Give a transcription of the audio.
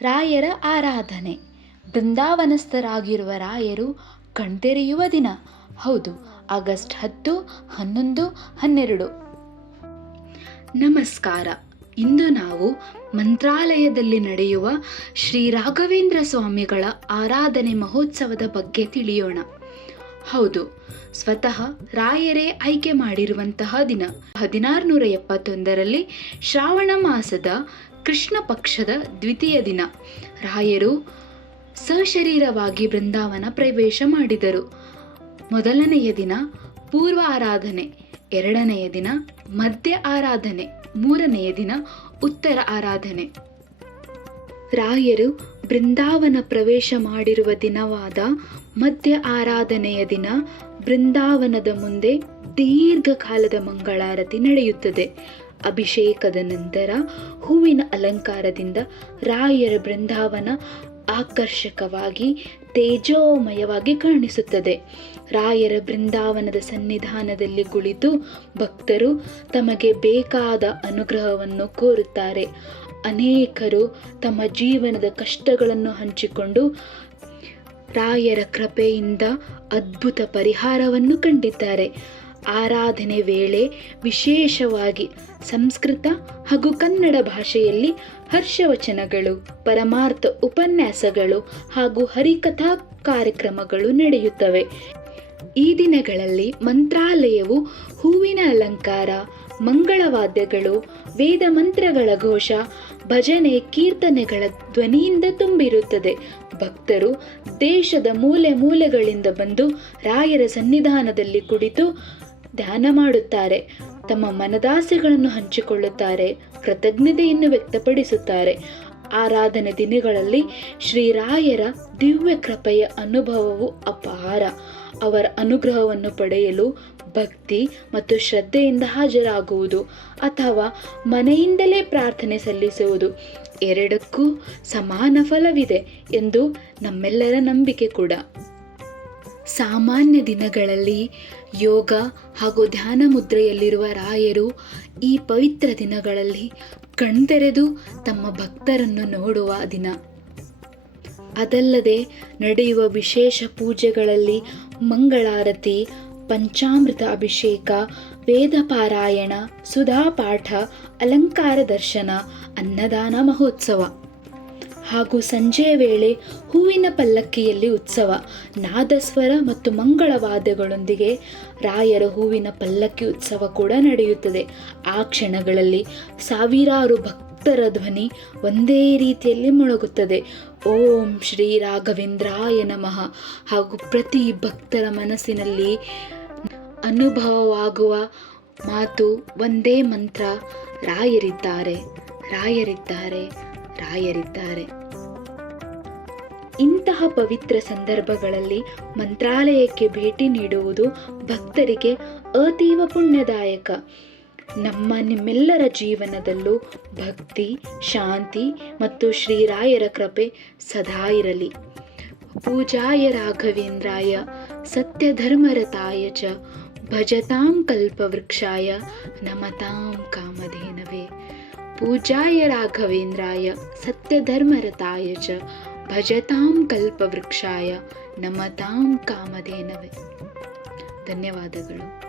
ರಾಯರ ಆರಾಧನೆ. ಬೃಂದಾವನಸ್ಥರಾಗಿರುವ ರಾಯರು ಕಣ್ತೆರೆಯುವ ದಿನ. ಹೌದು, ಆಗಸ್ಟ್ ಹತ್ತು, ಹನ್ನೊಂದು, ಹನ್ನೆರಡು. ನಮಸ್ಕಾರ. ಇಂದು ನಾವು ಮಂತ್ರಾಲಯದಲ್ಲಿ ನಡೆಯುವ ಶ್ರೀ ರಾಘವೇಂದ್ರ ಸ್ವಾಮಿಗಳ ಆರಾಧನೆ ಮಹೋತ್ಸವದ ಬಗ್ಗೆ ತಿಳಿಯೋಣ. ಹೌದು, ಸ್ವತಃ ರಾಯರೇ ಆಯ್ಕೆ ಮಾಡಿರುವಂತಹ ದಿನ. ಹದಿನಾರುನೂರ ಎಪ್ಪತ್ತೊಂದರಲ್ಲಿ ಶ್ರಾವಣ ಮಾಸದ ಕೃಷ್ಣ ಪಕ್ಷದ ದ್ವಿತೀಯ ದಿನ. ರಾಯರು ಸಶರೀರವಾಗಿ ಬೃಂದಾವನ ಪ್ರವೇಶ ಮಾಡಿದರು. ಮೊದಲನೆಯ ದಿನ ಪೂರ್ವ ಆರಾಧನೆ, ಎರಡನೆಯ ದಿನ ಮಧ್ಯ ಆರಾಧನೆ, ಮೂರನೆಯ ದಿನ ಉತ್ತರ ಆರಾಧನೆ. ರಾಯರು ಬೃಂದಾವನ ಪ್ರವೇಶ ಮಾಡಿರುವ ದಿನವಾದ ಮಧ್ಯ ಆರಾಧನೆಯ ದಿನ ಬೃಂದಾವನದ ಮುಂದೆ ದೀರ್ಘಕಾಲದ ಮಂಗಳಾರತಿ ನಡೆಯುತ್ತದೆ. ಅಭಿಷೇಕದ ನಂತರ ಹೂವಿನ ಅಲಂಕಾರದಿಂದ ರಾಯರ ಬೃಂದಾವನ ಆಕರ್ಷಕವಾಗಿ, ತೇಜೋಮಯವಾಗಿ ಕಾಣಿಸುತ್ತದೆ. ರಾಯರ ಬೃಂದಾವನದ ಸನ್ನಿಧಾನದಲ್ಲಿ ಕುಳಿತು ಭಕ್ತರು ತಮಗೆ ಬೇಕಾದ ಅನುಗ್ರಹವನ್ನು ಕೋರುತ್ತಾರೆ. ಅನೇಕರು ತಮ್ಮ ಜೀವನದ ಕಷ್ಟಗಳನ್ನು ಹಂಚಿಕೊಂಡು ರಾಯರ ಕೃಪೆಯಿಂದ ಅದ್ಭುತ ಪರಿಹಾರವನ್ನು ಕಂಡಿದ್ದಾರೆ. ಆರಾಧನೆ ವೇಳೆ ವಿಶೇಷವಾಗಿ ಸಂಸ್ಕೃತ ಹಾಗೂ ಕನ್ನಡ ಭಾಷೆಯಲ್ಲಿ ಹರ್ಷವಚನಗಳು, ಪರಮಾರ್ಥ ಉಪನ್ಯಾಸಗಳು ಹಾಗೂ ಹರಿಕಥಾ ಕಾರ್ಯಕ್ರಮಗಳು ನಡೆಯುತ್ತವೆ. ಈ ದಿನಗಳಲ್ಲಿ ಮಂತ್ರಾಲಯವು ಹೂವಿನ ಅಲಂಕಾರ, ಮಂಗಳವಾದ್ಯಗಳು, ವೇದ ಮಂತ್ರಗಳ ಘೋಷ, ಭಜನೆ, ಕೀರ್ತನೆಗಳ ಧ್ವನಿಯಿಂದ ತುಂಬಿರುತ್ತದೆ. ಭಕ್ತರು ದೇಶದ ಮೂಲೆ ಮೂಲೆಗಳಿಂದ ಬಂದು ರಾಯರ ಸನ್ನಿಧಾನದಲ್ಲಿ ಕುಳಿತು ಧ್ಯಾನ ಮಾಡುತ್ತಾರೆ. ತಮ್ಮ ಮನದಾಸೆಗಳನ್ನು ಹಂಚಿಕೊಳ್ಳುತ್ತಾರೆ. ಕೃತಜ್ಞತೆಯನ್ನು ವ್ಯಕ್ತಪಡಿಸುತ್ತಾರೆ. ಆರಾಧನೆ ದಿನಗಳಲ್ಲಿ ಶ್ರೀರಾಯರ ದಿವ್ಯ ಕೃಪೆಯ ಅನುಭವವು ಅಪಾರ. ಅವರ ಅನುಗ್ರಹವನ್ನು ಪಡೆಯಲು ಭಕ್ತಿ ಮತ್ತು ಶ್ರದ್ಧೆಯಿಂದ ಹಾಜರಾಗುವುದು ಅಥವಾ ಮನೆಯಿಂದಲೇ ಪ್ರಾರ್ಥನೆ ಸಲ್ಲಿಸುವುದು ಎರಡಕ್ಕೂ ಸಮಾನ ಫಲವಿದೆ ಎಂದು ನಮ್ಮೆಲ್ಲರ ನಂಬಿಕೆ ಕೂಡ. ಸಾಮಾನ್ಯ ದಿನಗಳಲ್ಲಿ ಯೋಗ ಹಾಗೂ ಧ್ಯಾನ ಮುದ್ರೆಯಲ್ಲಿರುವ ರಾಯರು ಈ ಪವಿತ್ರ ದಿನಗಳಲ್ಲಿ ಕಣ್ತೆರೆದು ತಮ್ಮ ಭಕ್ತರನ್ನು ನೋಡುವ ದಿನ. ಅದಲ್ಲದೆ ನಡೆಯುವ ವಿಶೇಷ ಪೂಜೆಗಳಲ್ಲಿ ಮಂಗಳಾರತಿ, ಪಂಚಾಮೃತ ಅಭಿಷೇಕ, ವೇದ ಪಾರಾಯಣ ಸುಧಾಪಾಠ ಅಲಂಕಾರ ದರ್ಶನ, ಅನ್ನದಾನ ಮಹೋತ್ಸವ. ಹಾಗೂ ಸಂಜೆಯ ವೇಳೆ ಹೂವಿನ ಪಲ್ಲಕ್ಕಿಯಲ್ಲಿ ಉತ್ಸವ, ನಾದಸ್ವರ ಮತ್ತು ಮಂಗಳವಾದ್ಯಗಳೊಂದಿಗೆ ರಾಯರ ಹೂವಿನ ಪಲ್ಲಕ್ಕಿ ಉತ್ಸವ ಕೂಡ ನಡೆಯುತ್ತದೆ. ಆ ಕ್ಷಣಗಳಲ್ಲಿ ಸಾವಿರಾರು ಭಕ್ತರ ಧ್ವನಿ ಒಂದೇ ರೀತಿಯಲ್ಲಿ ಮೊಳಗುತ್ತದೆ. ಓಂ ಶ್ರೀ ರಾಘವೇಂದ್ರಾಯ ನಮಃ. ಹಾಗೂ ಪ್ರತಿ ಭಕ್ತರ ಮನಸ್ಸಿನಲ್ಲಿ ಅನುಭವವಾಗುವ ಮಾತು ಒಂದೇ ಮಂತ್ರ, ರಾಯರಿದ್ದಾರೆ ರಾಯರಿದ್ದಾರೆ. ರಾಯರಿದ್ದಾರೆ ಇಂತಹ ಪವಿತ್ರ ಸಂದರ್ಭಗಳಲ್ಲಿ ಮಂತ್ರಾಲಯಕ್ಕೆ ಭೇಟಿ ನೀಡುವುದು ಭಕ್ತರಿಗೆ ಅತೀವ ಪುಣ್ಯದಾಯಕ. ನಮ್ಮ ನಿಮ್ಮೆಲ್ಲರ ಜೀವನದಲ್ಲೂ ಭಕ್ತಿ, ಶಾಂತಿ ಮತ್ತು ಶ್ರೀರಾಯರ ಕೃಪೆ ಸದಾ ಇರಲಿ. ಪೂಜಾಯ ರಾಘವೇಂದ್ರಾಯ ಸತ್ಯಧರ್ಮರತಾಯ ಚ, ಭಜತಾಂ ಕಲ್ಪವೃಕ್ಷಾಯ, ನಮತಾಂ ಕಾಮಧೇನವೇ. ಪೂಜಾಯ ರಾಘವೇಂದ್ರಾಯ ಸತ್ಯಧರ್ಮರತಾಯ ಚ ಭಜತಾಂ ಕಲ್ಪವೃಕ್ಷಾಯ ನಮತಾಂ ಕಾಮಧೇನವೇ ಧನ್ಯವಾದಗಳು